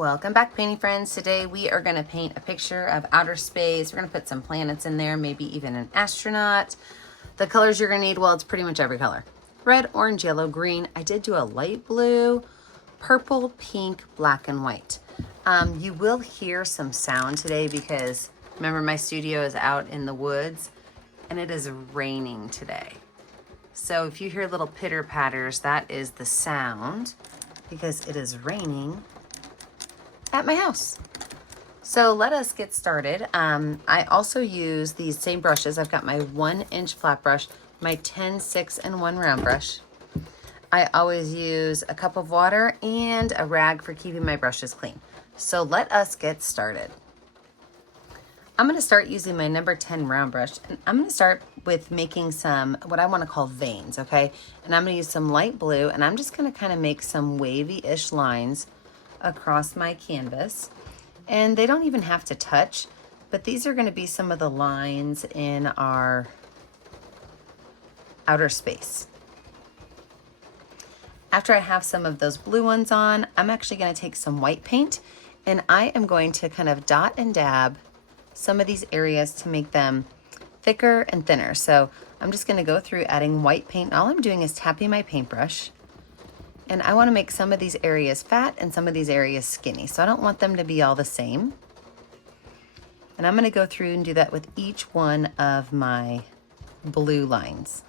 Welcome back, painting friends. Today we are going to paint a picture of outer space. We're going to put some planets in there, maybe even an astronaut. The colors you're going to need, well, it's pretty much every color. Red, orange, yellow, green. I did do a light blue, purple, pink, black, and white. You will hear some sound today because remember my studio is out in the woods and it is raining today. So if you hear little pitter patters, that is the sound because it is raining at my house. So let us get started. I also use these same brushes. I've got my 1-inch flat brush, my 10, 6, and 1 round brush. I always use a cup of water and a rag for keeping my brushes clean. So let us get started. I'm going to start using my number 10 round brush, and I'm going to start with making some what I want to call veins, okay? And I'm going to use some light blue, and I'm just going to kind of make some wavy-ish lines across my canvas. And they don't even have to touch, but these are going to be some of the lines in our outer space. After I have some of those blue ones on, I'm actually going to take some white paint, and I am going to kind of dot and dab some of these areas to make them thicker and thinner. So I'm just going to go through adding white paint. All I'm doing is tapping my paintbrush. And I want to make some of these areas fat and some of these areas skinny. So I don't want them to be all the same. And I'm going to go through and do that with each one of my blue lines.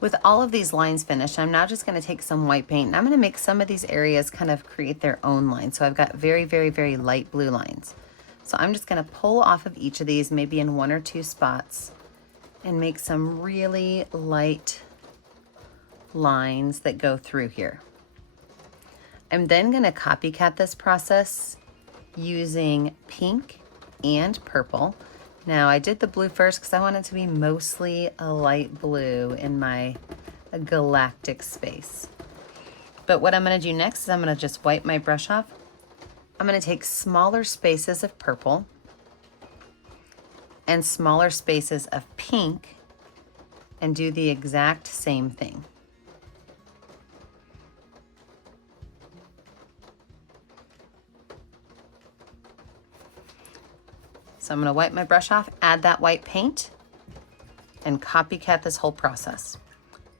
With all of these lines finished, I'm now just going to take some white paint and I'm going to make some of these areas kind of create their own lines. So I've got very, very, very light blue lines. So I'm just going to pull off of each of these, maybe in 1 or 2 spots, and make some really light lines that go through here. I'm then going to copycat this process using pink and purple. Now I did the blue first because I want it to be mostly a light blue in my galactic space. But what I'm going to do next is I'm going to just wipe my brush off. I'm going to take smaller spaces of purple and smaller spaces of pink and do the exact same thing. So I'm going to wipe my brush off, add that white paint, and copycat this whole process.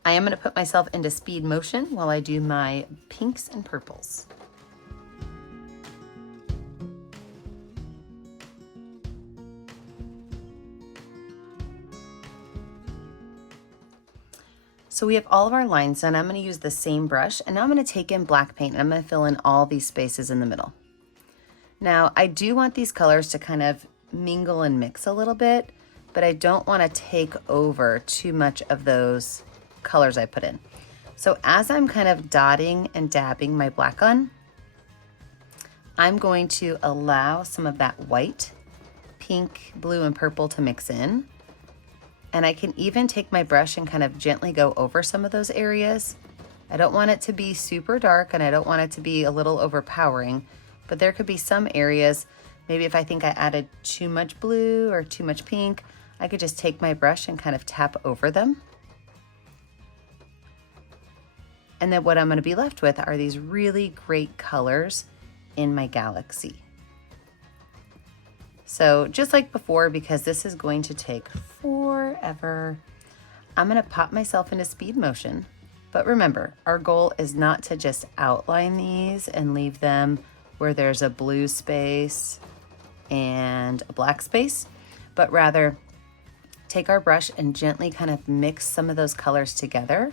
I am going to put myself into speed motion while I do my pinks and purples. So we have all of our lines done. I'm going to use the same brush, and now I'm going to take in black paint, and I'm going to fill in all these spaces in the middle. Now, I do want these colors to kind of mingle and mix a little bit, but I don't want to take over too much of those colors I put in. So as I'm kind of dotting and dabbing my black on, I'm going to allow some of that white, pink, blue, and purple to mix in. And I can even take my brush and kind of gently go over some of those areas. I don't want it to be super dark and I don't want it to be a little overpowering, but there could be some areas. Maybe if I think I added too much blue or too much pink, I could just take my brush and kind of tap over them. And then what I'm going to be left with are these really great colors in my galaxy. So just like before, because this is going to take forever, I'm going to pop myself into speed motion. But remember, our goal is not to just outline these and leave them where there's a blue space and a black space, but rather take our brush and gently kind of mix some of those colors together,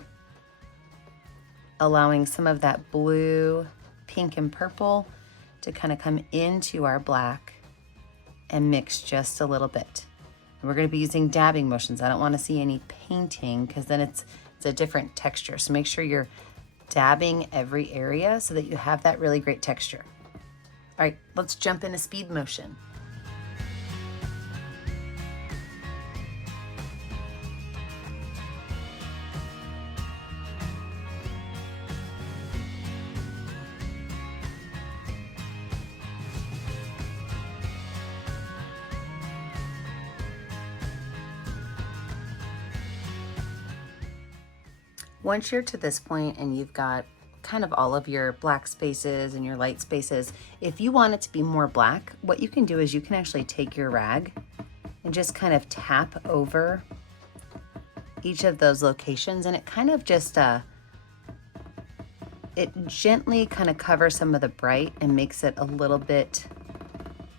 allowing some of that blue, pink, and purple to kind of come into our black and mix just a little bit. And we're going to be using dabbing motions. I don't want to see any painting because then it's a different texture. So make sure you're dabbing every area so that you have that really great texture. All right, let's jump into speed motion. Once you're to this point and you've got kind of all of your black spaces and your light spaces, if you want it to be more black, what you can do is you can actually take your rag and just kind of tap over each of those locations, and it kind of just, it gently kind of covers some of the bright and makes it a little bit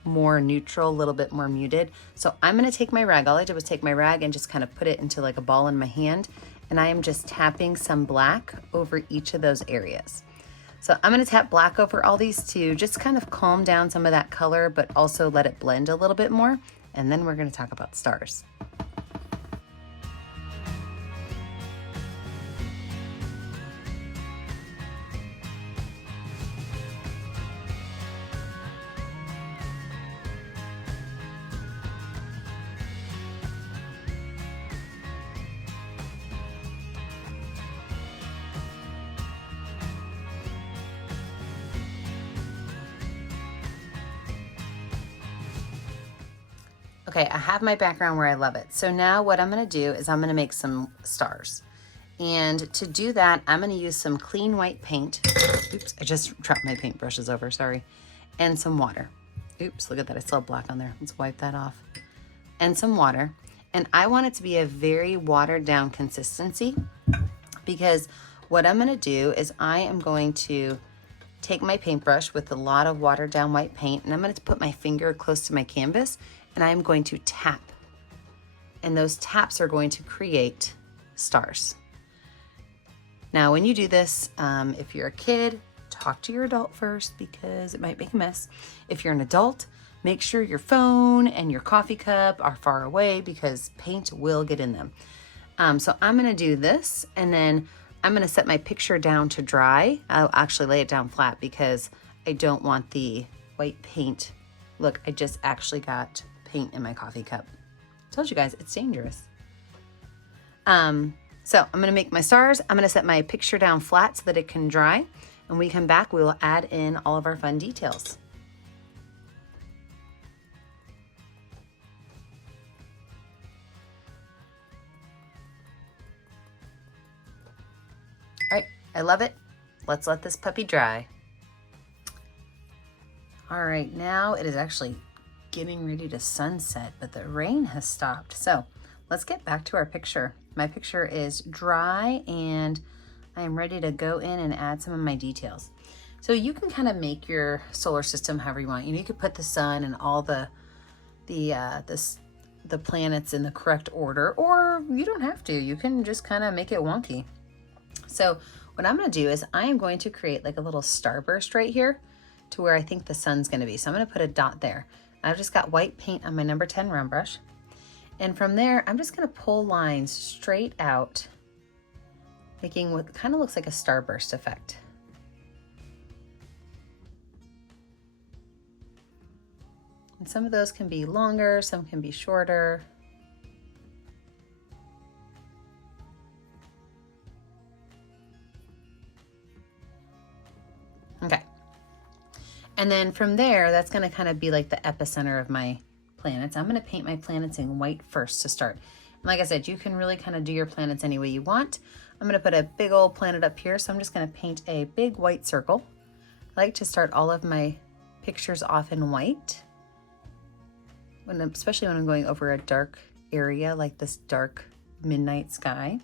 more neutral, a little bit more muted. So I'm gonna take my rag, all I did was take my rag and just kind of put it into like a ball in my hand, and I am just tapping some black over each of those areas. So I'm gonna tap black over all these to just kind of calm down some of that color, but also let it blend a little bit more. And then we're gonna talk about stars. Okay, I have my background where I love it. So now what I'm gonna do is I'm gonna make some stars. And to do that, I'm gonna use some clean white paint. Oops, I just dropped my paintbrushes over, sorry. And some water. Oops, look at that, I still have black on there. Let's wipe that off. And some water. And I want it to be a very watered down consistency, because what I'm gonna do is I am going to take my paintbrush with a lot of watered down white paint, and I'm gonna put my finger close to my canvas, and I'm going to tap. And those taps are going to create stars. Now, when you do this, if you're a kid, talk to your adult first because it might make a mess. If you're an adult, make sure your phone and your coffee cup are far away because paint will get in them. So I'm gonna do this, and then I'm gonna set my picture down to dry. I'll actually lay it down flat because I don't want the white paint. Look, I just actually got paint in my coffee cup. Told you guys, it's dangerous. So I'm gonna make my stars. I'm gonna set my picture down flat so that it can dry. And when we come back, we will add in all of our fun details. All right, I love it. Let's let this puppy dry. All right, now it is actually getting ready to sunset, but the rain has stopped. So let's get back to our picture. My picture is dry and I am ready to go in and add some of my details. So you can kind of make your solar system however you want. You know, you could put the sun and all the planets in the correct order, or you don't have to. You can just kind of make it wonky. So what I'm gonna do is I am going to create like a little starburst right here to where I think the sun's gonna be. So I'm gonna put a dot there. I've just got white paint on my number 10 round brush. And from there, I'm just gonna pull lines straight out, making what kind of looks like a starburst effect. And some of those can be longer, some can be shorter. Okay. And then from there, that's gonna kind of be like the epicenter of my planets. I'm gonna paint my planets in white first to start. And like I said, you can really kind of do your planets any way you want. I'm gonna put a big old planet up here, so I'm just gonna paint a big white circle. I like to start all of my pictures off in white, especially when I'm going over a dark area like this dark midnight sky.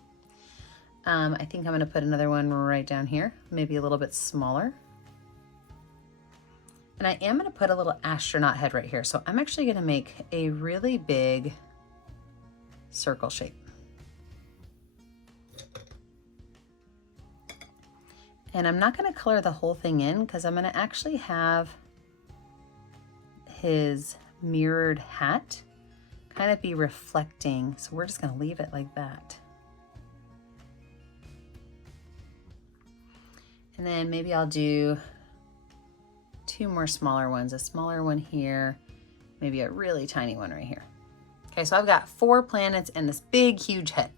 I think I'm gonna put another one right down here, maybe a little bit smaller. And I am going to put a little astronaut head right here. So I'm actually going to make a really big circle shape. And I'm not going to color the whole thing in because I'm going to actually have his mirrored hat kind of be reflecting. So we're just going to leave it like that. And then maybe I'll do 2 more smaller ones, a smaller one here, maybe a really tiny one right here. Okay, so I've got 4 planets and this big, huge head.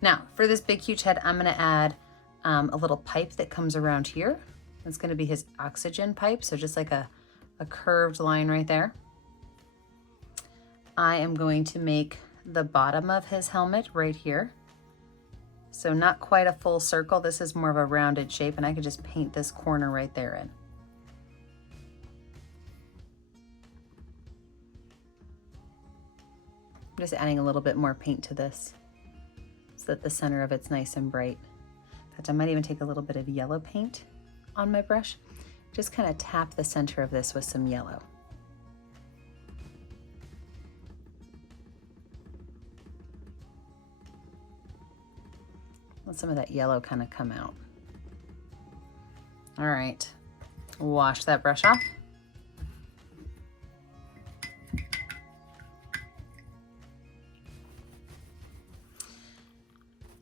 Now, for this big, huge head, I'm going to add a little pipe that comes around here. That's going to be his oxygen pipe, so just like a curved line right there. I am going to make the bottom of his helmet right here. So not quite a full circle. This is more of a rounded shape, and I could just paint this corner right there in. I'm just adding a little bit more paint to this so that the center of it's nice and bright. In fact, I might even take a little bit of yellow paint on my brush. Just kind of tap the center of this with some yellow. Let some of that yellow kind of come out. All right, wash that brush off.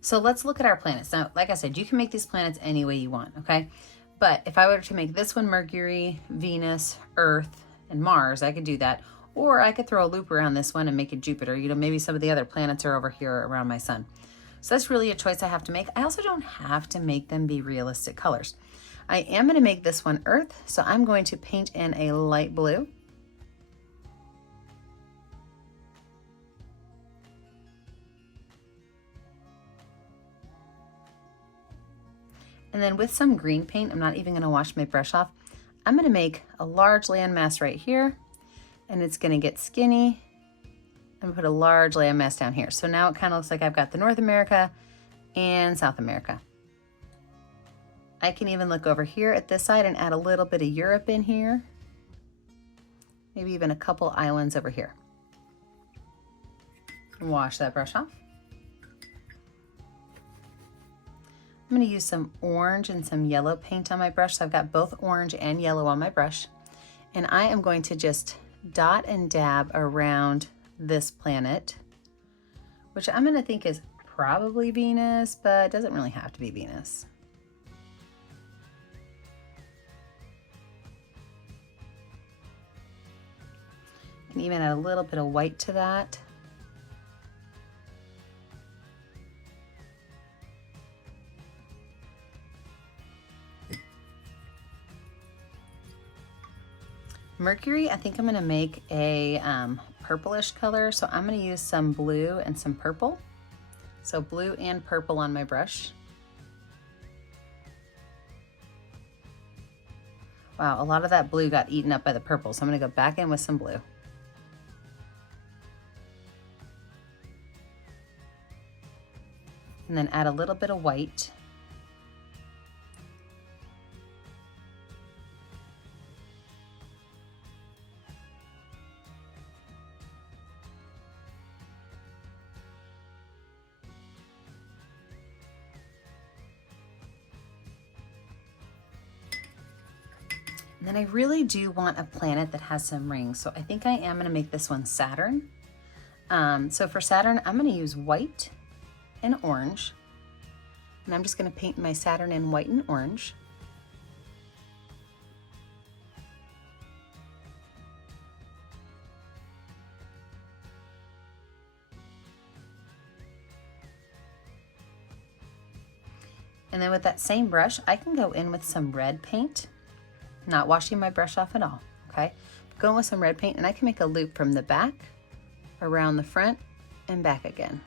So let's look at our planets. Now, like I said, you can make these planets any way you want, okay? But if I were to make this one Mercury, Venus, Earth, and Mars, I could do that. Or I could throw a loop around this one and make it Jupiter. You know, maybe some of the other planets are over here around my sun. So that's really a choice I have to make. I also don't have to make them be realistic colors. I am going to make this one Earth, so I'm going to paint in a light blue. And then with some green paint, I'm not even going to wash my brush off. I'm going to make a large landmass right here, and it's going to get skinny. I'm going to put a large landmass down here. So now it kind of looks like I've got the North America and South America. I can even look over here at this side and add a little bit of Europe in here. Maybe even a couple islands over here. Wash that brush off. I'm going to use some orange and some yellow paint on my brush. So I've got both orange and yellow on my brush. And I am going to just dot and dab around this planet, which I'm going to think is probably Venus, but it doesn't really have to be Venus. And even add a little bit of white to that. Mercury, I think I'm going to make a purplish color, so I'm going to use some blue and some purple. So blue and purple on my brush. Wow, a lot of that blue got eaten up by the purple, so I'm going to go back in with some blue. And then add a little bit of white. And then I really do want a planet that has some rings. So I think I am going to make this one Saturn. So for Saturn, I'm going to use white and orange. And I'm just going to paint my Saturn in white and orange. And then with that same brush, I can go in with some red paint. Not washing my brush off at all, okay? Going with some red paint, and I can make a loop from the back, around the front, and back again.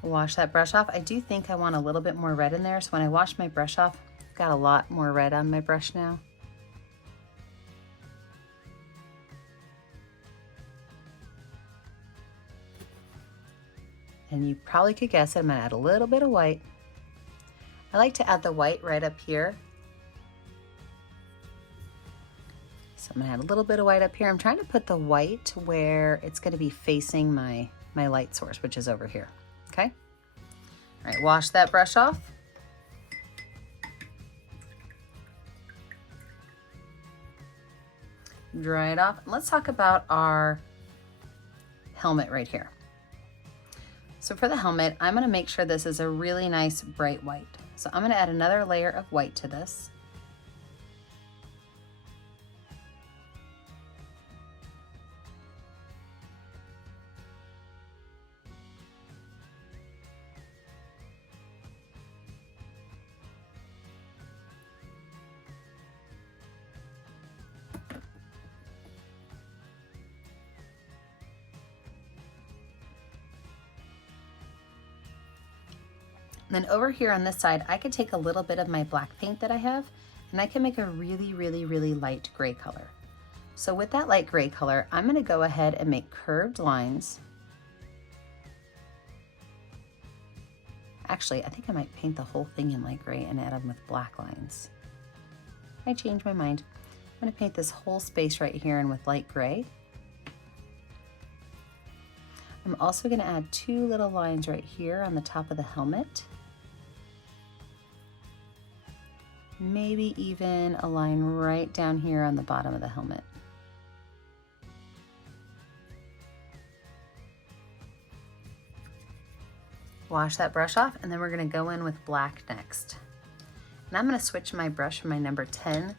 Wash that brush off. I do think I want a little bit more red in there, so when I wash my brush off, I've got a lot more red on my brush now. And you probably could guess it, I'm gonna add a little bit of white. I like to add the white right up here. So I'm gonna add a little bit of white up here. I'm trying to put the white where it's gonna be facing my light source, which is over here, okay? All right, wash that brush off. Dry it off. Let's talk about our helmet right here. So for the helmet, I'm gonna make sure this is a really nice bright white. So I'm gonna add another layer of white to this. And then over here on this side, I could take a little bit of my black paint that I have, and I can make a really, really, really light gray color. So with that light gray color, I'm gonna go ahead and make curved lines. Actually, I think I might paint the whole thing in light gray and add them with black lines. I changed my mind. I'm gonna paint this whole space right here in with light gray. I'm also gonna add 2 little lines right here on the top of the helmet. Maybe even a line right down here on the bottom of the helmet. Wash that brush off, and then we're gonna go in with black next. And I'm gonna switch my brush from my number 10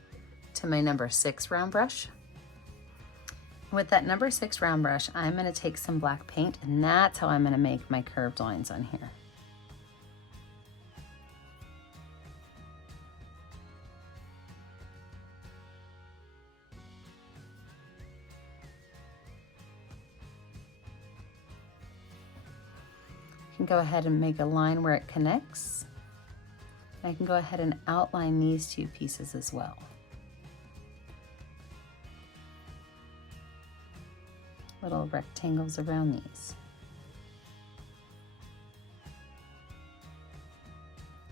to my number 6 round brush. With that number 6 round brush, I'm gonna take some black paint, and that's how I'm gonna make my curved lines on here. I can go ahead and make a line where it connects. I can go ahead and outline these 2 pieces as well. Little rectangles around these.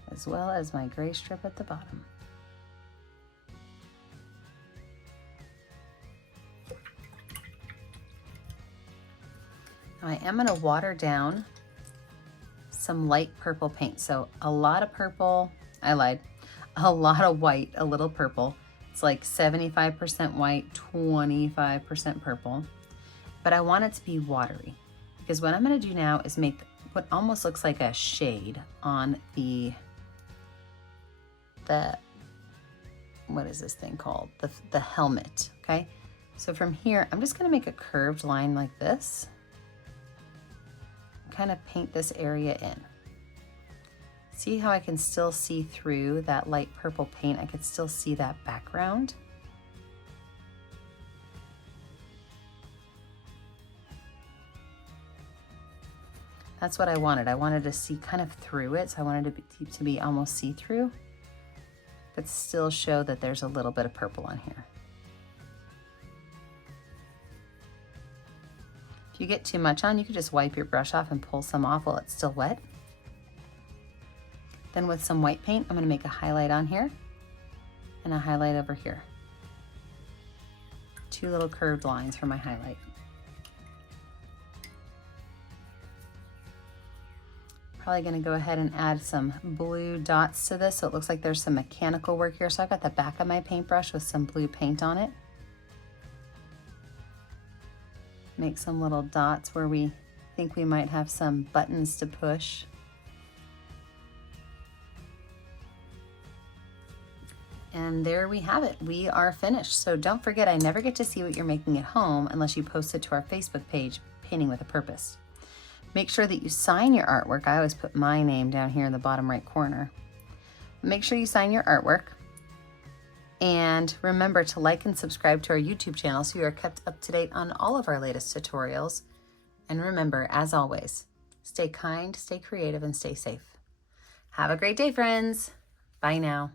As well as my gray strip at the bottom. Now I am gonna water down some light purple paint. So a lot of purple, I lied, a lot of white, a little purple. It's like 75% white, 25% purple. But I want it to be watery, because what I'm gonna do now is make what almost looks like a shade on the what is this thing called? The helmet, okay? So from here, I'm just gonna make a curved line like this. Kind of paint this area in. See how I can still see through that light purple paint? I can still see that background. That's what I wanted. I wanted to see kind of through it, so I wanted it to be almost see-through, but still show that there's a little bit of purple on here. If you get too much on, you could just wipe your brush off and pull some off while it's still wet. Then with some white paint, I'm gonna make a highlight on here and a highlight over here. 2 little curved lines for my highlight. Probably gonna go ahead and add some blue dots to this so it looks like there's some mechanical work here. So I've got the back of my paintbrush with some blue paint on it. Make some little dots where we think we might have some buttons to push. And there we have it. We are finished. So don't forget, I never get to see what you're making at home unless you post it to our Facebook page, Painting with a Purpose. Make sure that you sign your artwork. I always put my name down here in the bottom right corner. Make sure you sign your artwork. And remember to like and subscribe to our YouTube channel so you are kept up to date on all of our latest tutorials. And remember, as always, stay kind, stay creative, and stay safe. Have a great day, friends. Bye now.